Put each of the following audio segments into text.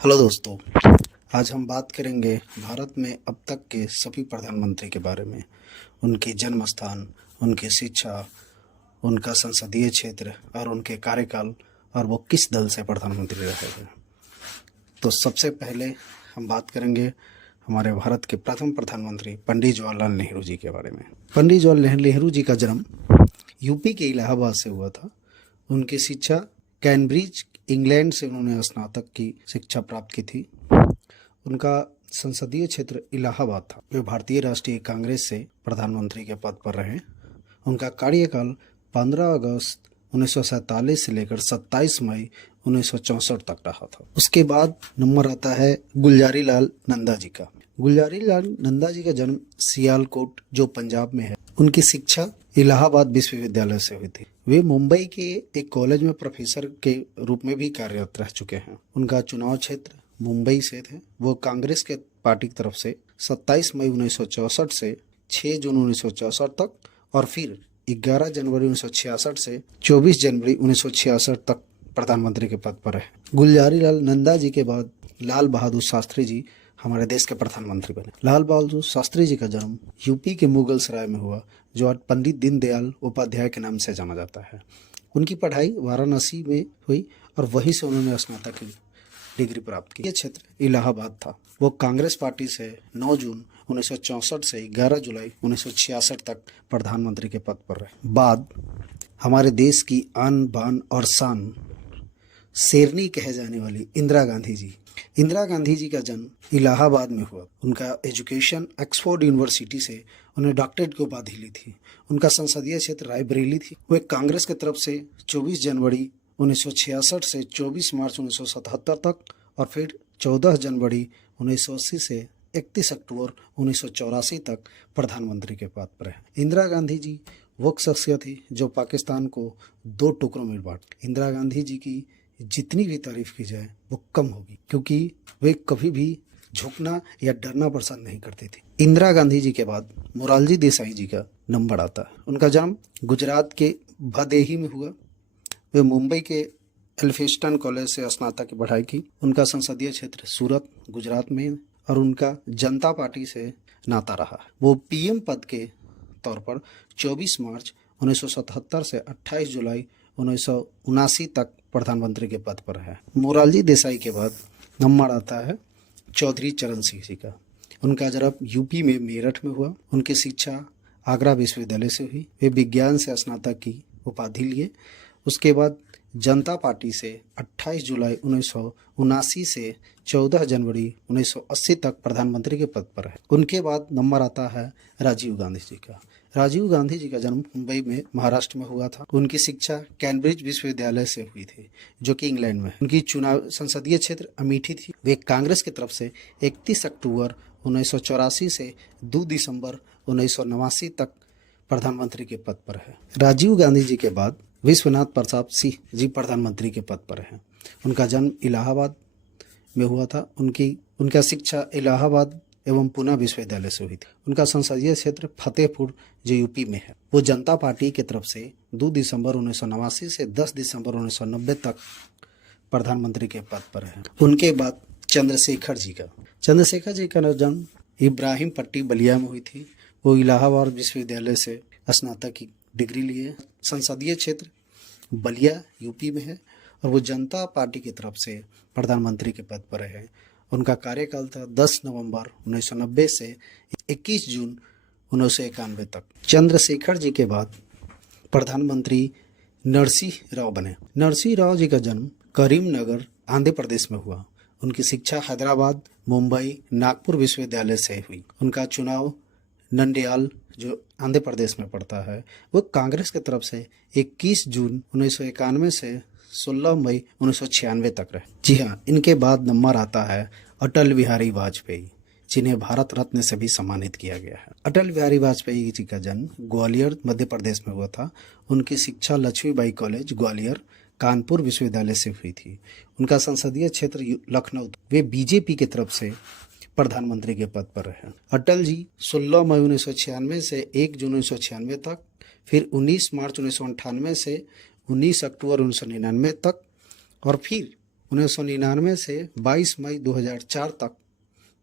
Hello दोस्तों। आज हम बात करेंगे भारत में अब तक के सभी प्रधानमंत्री के बारे में, उनके जन्म स्थान, उनकी शिक्षा, उनका संसदीय क्षेत्र और उनके कार्यकाल और वो किस दल से प्रधानमंत्री रहे हैं। तो सबसे पहले हम बात करेंगे हमारे भारत के प्रथम प्रधानमंत्री पंडित जवाहरलाल नेहरू जी के बारे में। पंडित जवाहरलाल नेहरू जी का जन्म यूपी के इलाहाबाद से हुआ था। उनकी शिक्षा कैम्ब्रिज इंग्लैंड से उन्होंने स्नातक की शिक्षा प्राप्त की थी। उनका संसदीय क्षेत्र इलाहाबाद था। वे भारतीय राष्ट्रीय कांग्रेस से प्रधानमंत्री के पद पर रहे। उनका कार्यकाल 15 अगस्त 1947 से लेकर 27 मई 1964 तक रहा था। उसके बाद नंबर आता है गुलजारी लाल नंदा जी का। गुलजारी लाल नंदा जी का जन्म सियालकोट जो पंजाब में है। उनकी शिक्षा इलाहाबाद विश्वविद्यालय से हुई थी। वे मुंबई के एक कॉलेज में प्रोफेसर के रूप में भी कार्यरत रह चुके हैं। उनका चुनाव क्षेत्र मुंबई से थे। वो कांग्रेस के पार्टी की तरफ से 27 मई 1964 से 6 जून 1964 तक और फिर 11 जनवरी 1966 से 24 जनवरी 1966 तक प्रधानमंत्री के पद पर है। गुलजारी लाल नंदा जी के बाद लाल बहादुर शास्त्री जी हमारे देश के प्रधानमंत्री बने। लाल बहादुर शास्त्री जी का जन्म यूपी के मुगल सराय में हुआ, जो आज पंडित दीनदयाल उपाध्याय के नाम से जाना जाता है। उनकी पढ़ाई वाराणसी में हुई और वहीं से उन्होंने स्नातक की डिग्री प्राप्त की। ये क्षेत्र इलाहाबाद था। वो कांग्रेस पार्टी से 9 जून 1964 से 11 जुलाई 1966 तक प्रधानमंत्री के पद पर रहे। बाद हमारे देश की आन बान और शान शेरनी कहे जाने वाली इंदिरा गांधी जी। इंदिरा गांधी जी का जन्म इलाहाबाद में हुआ। उनका एजुकेशन ऑक्सफोर्ड यूनिवर्सिटी से उन्हें डॉक्टरेट की उपाधि ली थी। उनका संसदीय क्षेत्र रायबरेली थी। वे कांग्रेस की तरफ से 24 जनवरी 1966 से 24 मार्च 1977 तक और फिर 14 जनवरी 1980 से 31 अक्टूबर 1984 तक प्रधानमंत्री के पद पर है। इंदिरा गांधी जी वो शख्सियत थी जो पाकिस्तान को 2 टुकड़ों में बांट। इंदिरा गांधी जी की जितनी भी तारीफ की जाए वो कम होगी, क्योंकि वे कभी भी झुकना या डरना पसंद नहीं करती थी। इंदिरा गांधी जी के बाद मोरारजी देसाई जी का नंबर आता है। उनका जन्म गुजरात के भदेही में हुआ। वे मुंबई के एल्फिंस्टन कॉलेज से स्नातक की पढ़ाई की। उनका संसदीय क्षेत्र सूरत गुजरात में और उनका जनता पार्टी से नाता रहा। वो पीएम पद के तौर पर 24 मार्च 1977 से 28 जुलाई 1979 तक प्रधानमंत्री के पद पर है। मोरारजी देसाई के बाद नंबर आता है चौधरी चरण सिंह जी का। उनका जन्म यूपी में मेरठ में हुआ। उनकी शिक्षा आगरा विश्वविद्यालय से हुई। वे विज्ञान से स्नातक की उपाधि लिए। उसके बाद जनता पार्टी से 28 जुलाई 1979 से 14 जनवरी 1980 तक प्रधानमंत्री के पद पर है। उनके बाद नंबर आता है राजीव गांधी जी का। राजीव गांधी जी का जन्म मुंबई में महाराष्ट्र में हुआ था। उनकी शिक्षा कैम्ब्रिज विश्वविद्यालय से हुई थी, जो कि इंग्लैंड में। उनकी चुनाव संसदीय क्षेत्र अमेठी थी। वे कांग्रेस की तरफ से 31 अक्टूबर 1984 से 2 दिसंबर 1989 तक प्रधानमंत्री के पद पर है। राजीव गांधी जी के बाद विश्वनाथ प्रताप सिंह जी प्रधानमंत्री के पद पर हैं। उनका जन्म इलाहाबाद में हुआ था। उनका शिक्षा इलाहाबाद एवं पुणे विश्वविद्यालय से हुई थी। उनका संसदीय क्षेत्र फतेहपुर जो यूपी में है। वो जनता पार्टी की तरफ से 2 दिसंबर 1989 से 10 दिसंबर 1990 तक प्रधानमंत्री के पद पर है। उनके बाद चंद्रशेखर जी का जन्म इब्राहिम पट्टी बलिया में हुई थी। वो इलाहाबाद विश्वविद्यालय से स्नातक की डिग्री लिए। संसदीय क्षेत्र बलिया यूपी में है और वो जनता पार्टी की तरफ से प्रधानमंत्री के पद पर है। उनका कार्यकाल था 10 नवंबर 1990 से 21 जून 1991 तक। चंद्रशेखर जी के बाद प्रधानमंत्री नरसिंह राव बने। नरसिंह राव जी का जन्म करीमनगर आंध्र प्रदेश में हुआ। उनकी शिक्षा हैदराबाद, मुंबई, नागपुर विश्वविद्यालय से हुई। उनका चुनाव नंडियाल जो आंध्र प्रदेश में पड़ता है, वो कांग्रेस की तरफ से 21 जून 1991 से 16 मई 1996 तक रहे। जी हाँ, इनके बाद नंबर आता है अटल बिहारी वाजपेयी, जिन्हें भारत रत्न से भी सम्मानित किया गया है। अटल बिहारी वाजपेयी जी का जन्म ग्वालियर मध्य प्रदेश में हुआ था। उनकी शिक्षा लक्ष्मीबाई कॉलेज ग्वालियर, कानपुर विश्वविद्यालय से हुई थी। उनका संसदीय क्षेत्र लखनऊ। वे बीजेपी की तरफ से प्रधानमंत्री के पद पर रहे। अटल जी 16 मई 1996 से 1 जून 1996 तक, फिर 19 मार्च 1998 से 19 अक्टूबर 1999 तक और फिर 1999 से 22 मई 2004 तक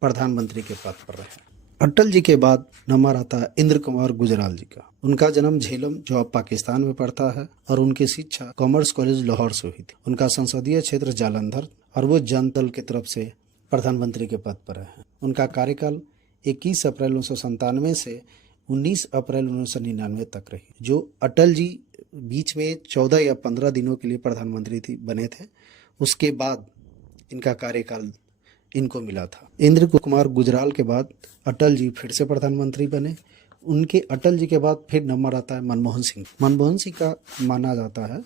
प्रधानमंत्री के पद पर रहे। अटल जी के बाद नंबर आता है इंद्र कुमार गुजराल जी का। उनका जन्म झेलम, जो अब पाकिस्तान में पड़ता है, और उनकी शिक्षा कॉमर्स कॉलेज लाहौर से हुई थी। उनका संसदीय क्षेत्र जालंधर, और वो जनता दल की तरफ से प्रधानमंत्री के पद पर रहे। उनका कार्यकाल 21 अप्रैल 1997 से 19 अप्रैल 1999 तक रही। जो अटल जी बीच में 14 या 15 दिनों के लिए प्रधानमंत्री बने थे, उसके बाद इनका कार्यकाल इनको मिला था। इंद्र कुमार गुजराल के बाद अटल जी फिर से प्रधानमंत्री बने। उनके अटल जी के बाद फिर नंबर आता है मनमोहन सिंह। मनमोहन सिंह का माना जाता है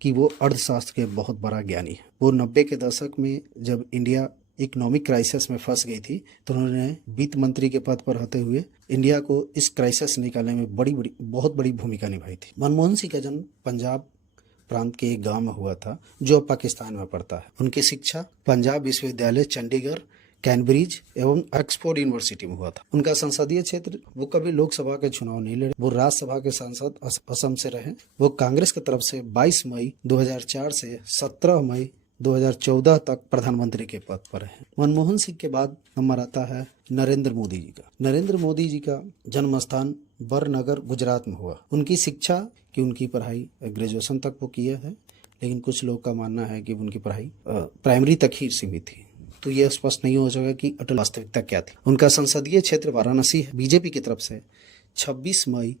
कि वो अर्थशास्त्र के बहुत बड़ा ज्ञानी है। वो 90 के दशक में जब इंडिया इकोनॉमिक क्राइसिस में फंस गई थी, तो उन्होंने वित्त मंत्री के पद पर रहते हुए इंडिया को इस क्राइसिस निकालने में बहुत बड़ी भूमिका निभाई थी। मनमोहन सिंह का जन्म पंजाब प्रांत के एक गांव में हुआ था, जो पाकिस्तान में पड़ता है। उनकी शिक्षा पंजाब विश्वविद्यालय, चंडीगढ़, कैम्ब्रिज एवं ऑक्सफोर्ड यूनिवर्सिटी में हुआ था। उनका संसदीय क्षेत्र, वो कभी लोकसभा के चुनाव नहीं लड़े। वो राज्यसभा के सांसद असम से रहे। वो कांग्रेस की तरफ से 22 मई 2004 से 17 मई 2014 तक प्रधानमंत्री के पद पर है। मनमोहन सिंह के बाद नंबर आता है नरेंद्र मोदी जी का। नरेंद्र मोदी जी का जन्म स्थान बरनगर, गुजरात में हुआ। उनकी शिक्षा की उनकी पढ़ाई ग्रेजुएशन तक वो किए हैं, लेकिन कुछ लोग का मानना है कि उनकी पढ़ाई प्राइमरी तक ही सीमित थी। तो ये स्पष्ट नहीं हो सका कि अटल वास्तविकता क्या थी। उनका संसदीय क्षेत्र वाराणसी है। बीजेपी की तरफ से 26 मई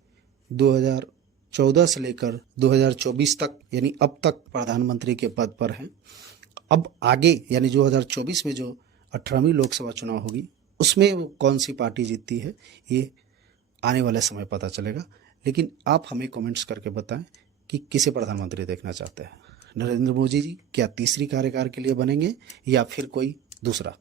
2014 से लेकर 2024 तक, यानी अब तक प्रधानमंत्री के पद पर हैं। अब आगे यानी 2024 में जो 18वीं लोकसभा चुनाव होगी, उसमें वो कौन सी पार्टी जीतती है, ये आने वाले समय पता चलेगा। लेकिन आप हमें कमेंट्स करके बताएं कि किसे प्रधानमंत्री देखना चाहते हैं। नरेंद्र मोदी जी क्या तीसरी कार्यकाल के लिए बनेंगे या फिर कोई दूसरा।